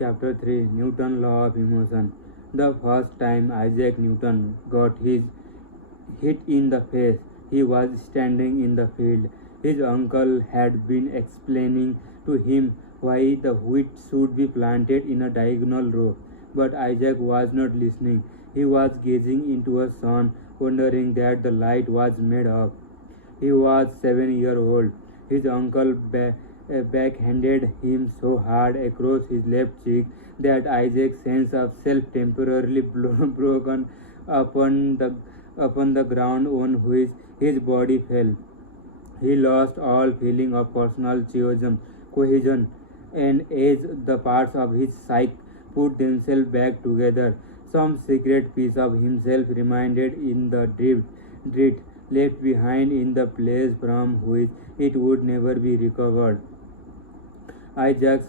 Chapter 3 Newton Law of Emotion. The first time Isaac Newton got his hit in the face, he was standing in the field. His uncle had been explaining to him why the wheat should be planted in a diagonal row. But Isaac was not listening. He was gazing into a sun, wondering that the light was made of. He was 7 years old. His uncle backhanded him so hard across his left cheek that Isaac's sense of self temporarily broken upon the upon the ground on which his body fell. He lost all feeling of personal cohesion, and as the parts of his psyche put themselves back together, some secret piece of himself remained in the drift left behind in the place from which it would never be recovered. Isaac's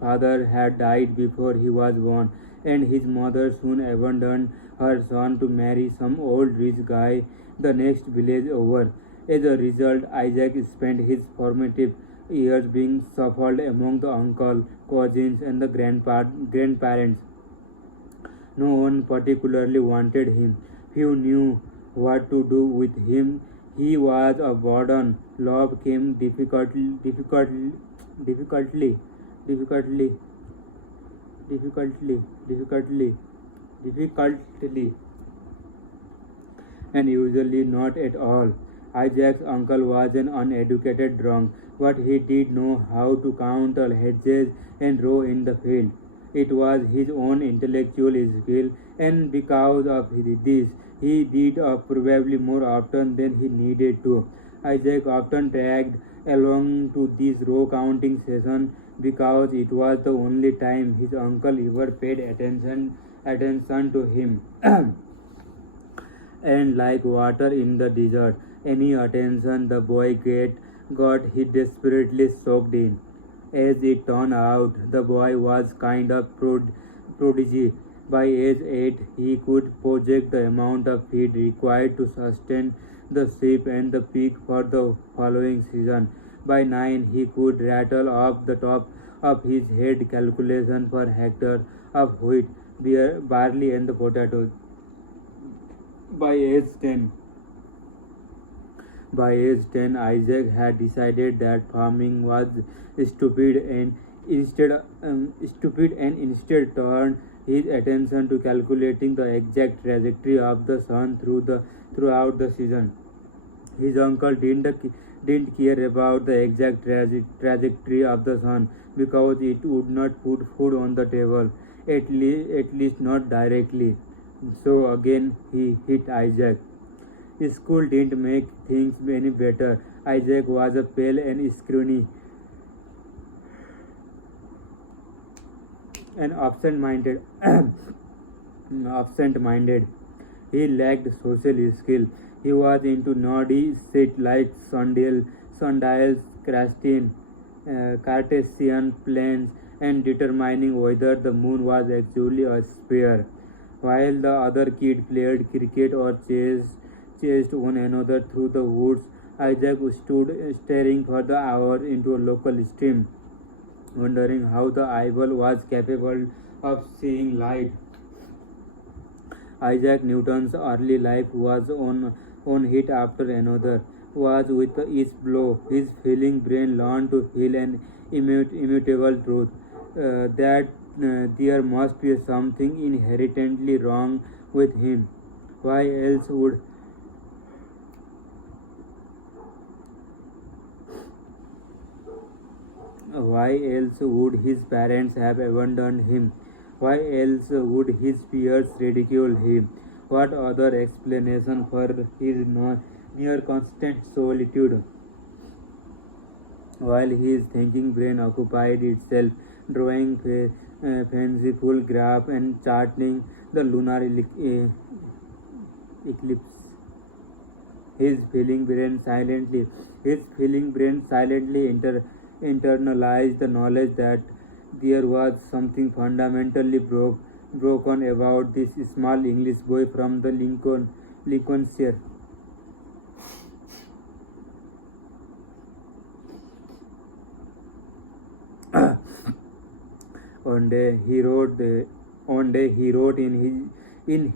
father had died before he was born, and his mother soon abandoned her son to marry some old rich guy the next village over. As a result, Isaac spent his formative years being shuffled among the uncle, cousins, and the grandparents. No one particularly wanted him. Few knew what to do with him. He was a burden. Love came difficultly, difficultly, difficultly, and usually not at all. Isaac's uncle was an uneducated drunk, but he did know how to count hedges and row in the field. It was his own intellectual skill, and because of this, he did probably more often than he needed to. Isaac often dragged along to these row counting sessions because it was the only time his uncle ever paid attention to him. And like water in the desert, any attention the boy got he desperately soaked in. As it turned out, the boy was kind of prodigy. By age 8, he could project the amount of feed required to sustain the sheep and the pig for the following season. By 9, he could rattle off the top of his head calculation per hectare of wheat, barley, and the potatoes. By age 10, Isaac had decided that farming was stupid and instead turned his attention to calculating the exact trajectory of the sun throughout the season. His uncle didn't care about the exact trajectory of the sun because it would not put food on the table, at least not directly. So again he hit Isaac. School didn't make things any better. Isaac was a pale and scrawny and absent-minded. absent-minded. He lacked social skill. He was into naughty shit like sundials, Cartesian planes, and determining whether the moon was actually a sphere. While the other kid played cricket or chased one another through the woods, Isaac stood staring for the hours into a local stream, wondering how the eyeball was capable of seeing light. Isaac Newton's early life was on hit after another. Was with each blow, his feeling brain learned to feel an immutable truth that there must be something inherently wrong with him. Why else would his parents have abandoned him? Why else would his peers ridicule him? What other explanation for his near constant solitude? While his thinking brain occupied itself drawing fanciful graph and charting the lunar eclipse, his feeling brain silently internalized the knowledge that there was something fundamentally broken about this small English boy from the Lincolnshire. One day he wrote the, one day he wrote in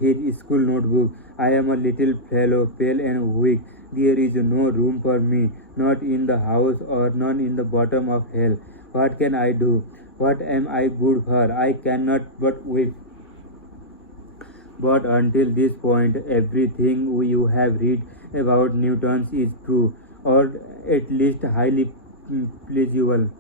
his school notebook, I am a little fellow, pale and weak. There is no room for me, not in the house or none in the bottom of hell. What can I do? What am I good for? I cannot but weep. But until this point, everything you have read about Newton's is true, or at least highly plausible.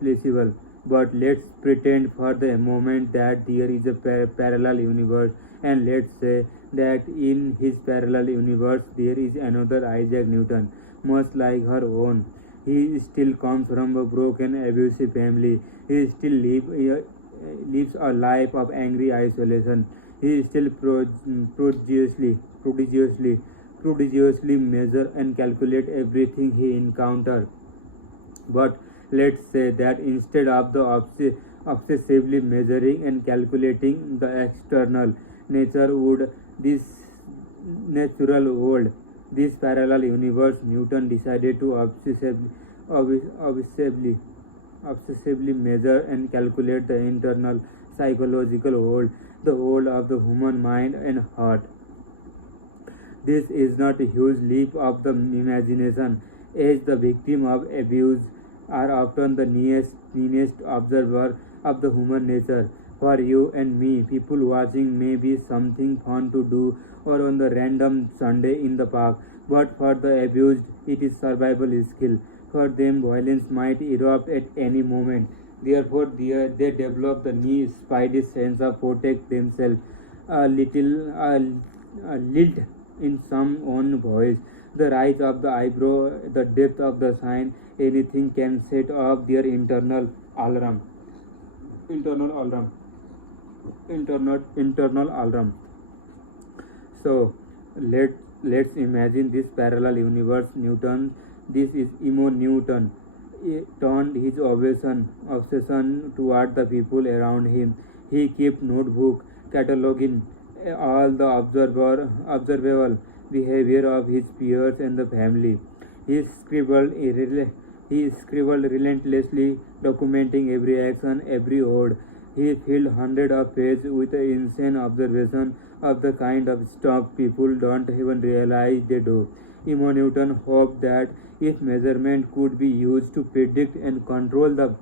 plausible. But let's pretend for the moment that there is a parallel universe, and let's say that in his parallel universe there is another Isaac Newton, much like her own. He still comes from a broken, abusive family. He still lives a life of angry isolation. He still prodigiously measure and calculate everything he encounters. But let's say that instead of the obsessively measuring and calculating the external nature would this natural world, this parallel universe, Newton decided to obsessively, obsessively measure and calculate the internal psychological world, the world of the human mind and heart. This is not a huge leap of the imagination, as the victim of abuse are often the nearest observer of the human nature. For you and me, people watching may be something fun to do or on the random Sunday in the park, but for the abused, it is survival skill. For them, violence might erupt at any moment. Therefore, they develop the need, spidey sense of protect themselves a little in some own voice. The rise of the eyebrow, the depth of the sign, anything can set off their alarm. Internal alarm. Internal alarm. So let's imagine this parallel universe. Newton, this is Emo Newton, turned his obsession toward the people around him. He kept notebook cataloging all the observable behavior of his peers and the family. He scribbled relentlessly, documenting every action, every word. He filled hundreds of pages with insane observation of the kind of stuff people don't even realize they do. Emo Newton hoped that if measurement could be used to predict and control the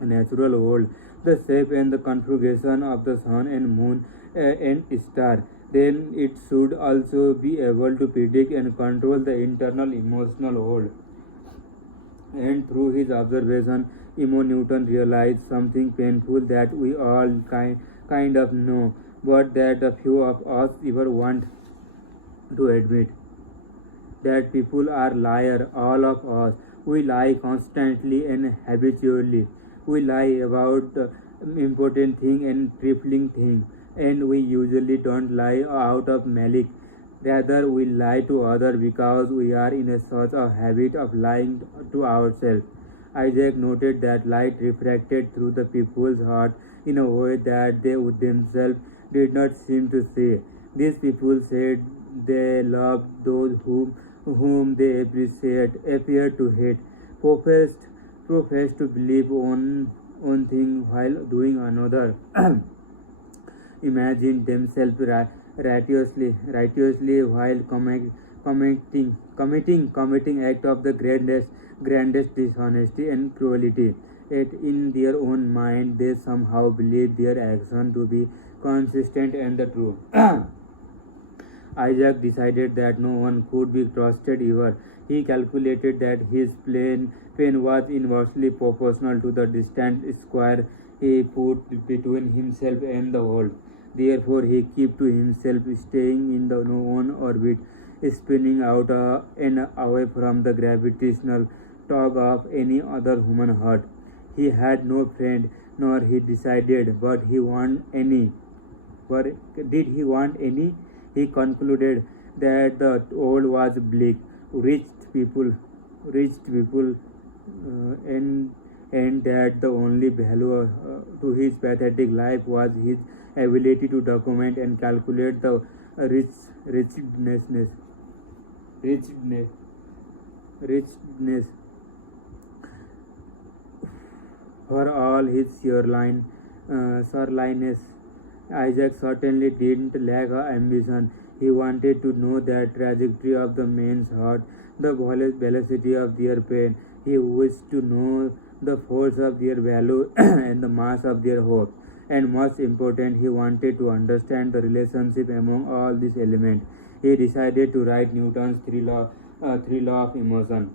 natural world, the shape and the configuration of the sun and moon and star, then it should also be able to predict and control the internal emotional world. And through his observation, Emo Newton realized something painful that we all kind of know, but that a few of us ever want to admit. That people are liars, all of us. We lie constantly and habitually. We lie about the important thing and trifling thing, and we usually don't lie out of malice. Rather, we lie to others because we are in a such a habit of lying to ourselves. Isaac noted that light refracted through the people's heart in a way that they would themselves did not seem to see. These people said they loved those whom they appear to hate, professed, professed to believe one thing while doing another, imagined themselves righteously while committing act of the grandest dishonesty and cruelty. Yet in their own mind they somehow believed their action to be consistent and the true. Isaac decided that no one could be trusted ever. He calculated that his pain was inversely proportional to the distant square he put between himself and the world. Therefore, he kept to himself, staying in the known orbit, spinning out and away from the gravitational tug of any other human heart. He had no friend, nor he decided, but he want any. But did he want any? He concluded that the world was bleak, rich people, and that the only value to his pathetic life was his ability to document and calculate the richness, richness, richness. For all his shoreline surliness. Isaac certainly didn't lack ambition. He wanted to know the trajectory of the men's heart, the velocity of their pain. He wished to know the force of their value and the mass of their hope. And most important, he wanted to understand the relationship among all these elements. He decided to write Newton's three law of emotion.